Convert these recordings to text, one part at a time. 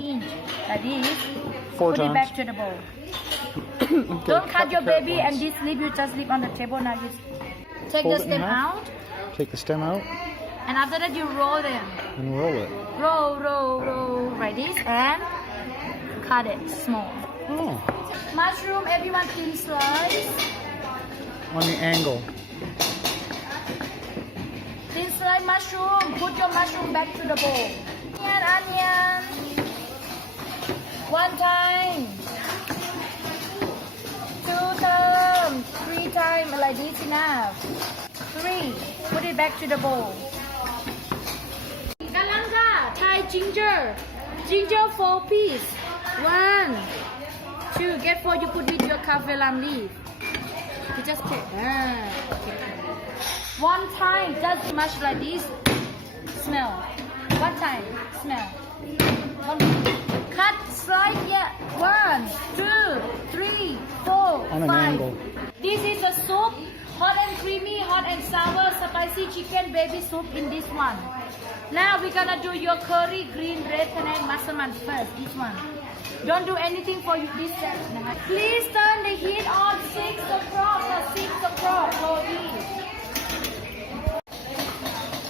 Like this. 4 Put it times. back to the bowl. Don't cut your baby and this leaf, you just leave on the table. Now you take Fold the it in stem half. out. Take the stem out And after that you roll them. and roll it. Roll like this and cut it small. Oh, Mushroom, everyone thin slice. on the angle. Thin slice mushroom. Put your mushroom back to the bowl. Onion. 1 time. 2 times. 3 times. Like this enough. 3. Put it back to the bowl. Galanga. Thai ginger. Ginger 4 piece. 1. 2. Get 4. You put with your cafe lamb leaf. You just put. 1 time. Just mash like this. Smell. 1 time. Smell. 1. Cut slice. Yeah. 1, 2, 3, 4, On an 5. angle. This is a soup. Hot and creamy, hot and sour, spicy chicken baby soup in this one. Now we're gonna do your curry, green, red, and massaman first. This one. Don't do anything for you this set. Please turn the heat on 6 o'clock or 6 o'clock. Slowly.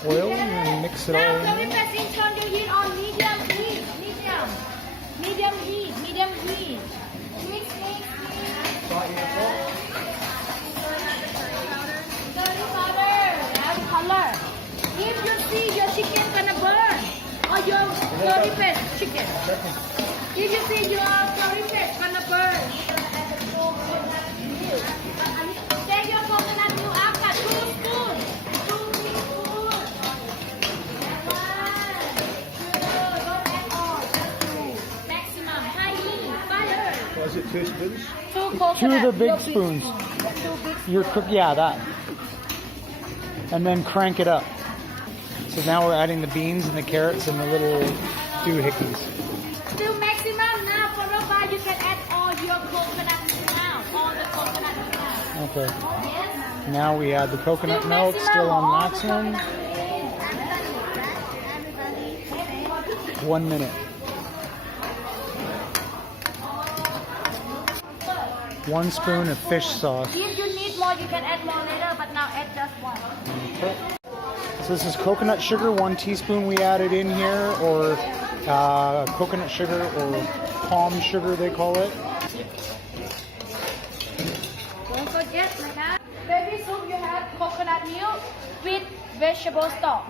Oil and then mix it all Now in. curry paste in, turn the heat on medium heat. Medium heat. Mix. Curry powder. Add color. If you see your chicken gonna burn or your curry paste chicken. If you see your curry paste gonna burn, take your coconut milk after 2 spoons. 2 teaspoons. 1, 2, don't add all, just 2. Maximum high heat, fire. Was it 2 spoons? 2 coconut. 2 of the big your spoons. Yeah, 2 big Your cook, yeah, that. And then crank it up. So now we're adding the beans and the carrots and the little doohickeys. Still maximum now, followed by you can add all your coconut now. All the coconut now. Okay. Yes. Now we add the coconut Still milk, maximum, still all on the maximum. coconut. 1 minute. 1 spoon of fish sauce. If you need more, you can add more later, but now add just 1. Okay. So this is coconut sugar, 1 teaspoon we added in here, or coconut sugar or palm sugar they call it. Don't forget, baby soup, you have coconut milk with vegetable stock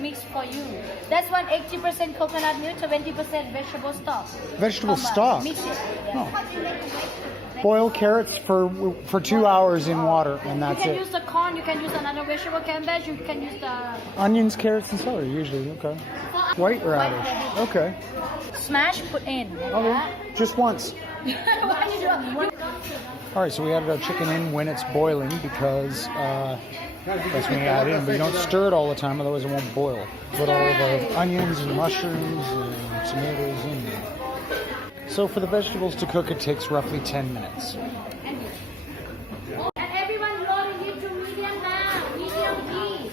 mixed for you. That's 80% coconut milk, 20% vegetable stock. Vegetable Combine. stock? Mix it. Oh. Boil carrots for 2 hours in water, and You that's can it. use the corn, you can use another vegetable cabbage, you can use the Onions, carrots, and celery usually. Okay. White radish. Okay. smash, put in. Okay. Just once. Why you do? All right, so we added our chicken in when it's boiling because that's when we add it in. But you don't stir it all the time, otherwise it won't boil. Put all the onions and mushrooms and tomatoes in there. So for the vegetables to cook, it takes roughly 10 minutes. And everyone lower the heat to medium now. Medium heat.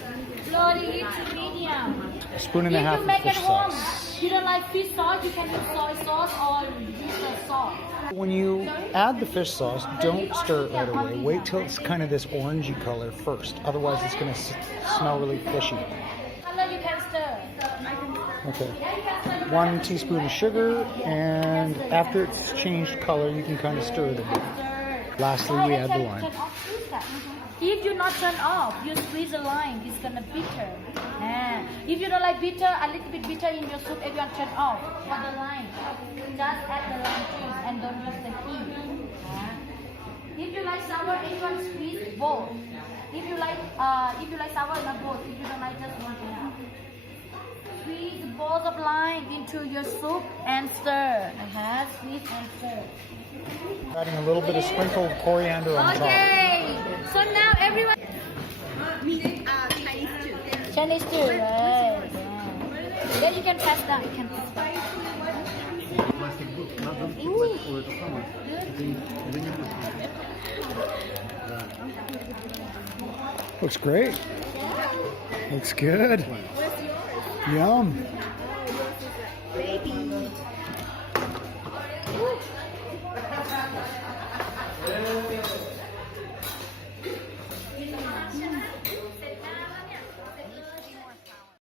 Lower the heat to medium. A spoon and a If half you of make fish at home, sauce. you don't like fish sauce, you can use soy sauce or use the sauce. When you add the fish sauce, don't stir it right away. Wait till it's kind of this orangey color first. Otherwise, it's going to smell really fishy. Color you can stir. Okay. 1 teaspoon of sugar, and after it's changed color, you can kind of stir it a bit. Lastly, we add the lime. If you not turn off, you squeeze the lime, it's gonna bitter. If you don't like bitter, a little bit bitter in your soup, everyone turn off for the lime. Just add the lime juice and don't use the heat. If you like sour, everyone squeeze both. If you like sour, not both. If you don't like, just one enough. Squeeze the balls of lime into your soup and stir. Squeeze and stir. Adding a little bit of sprinkled coriander on top. Okay. So now everyone. Chinese stew, right? Then you can pass that. You can pass that. Looks great. Looks good. Yum.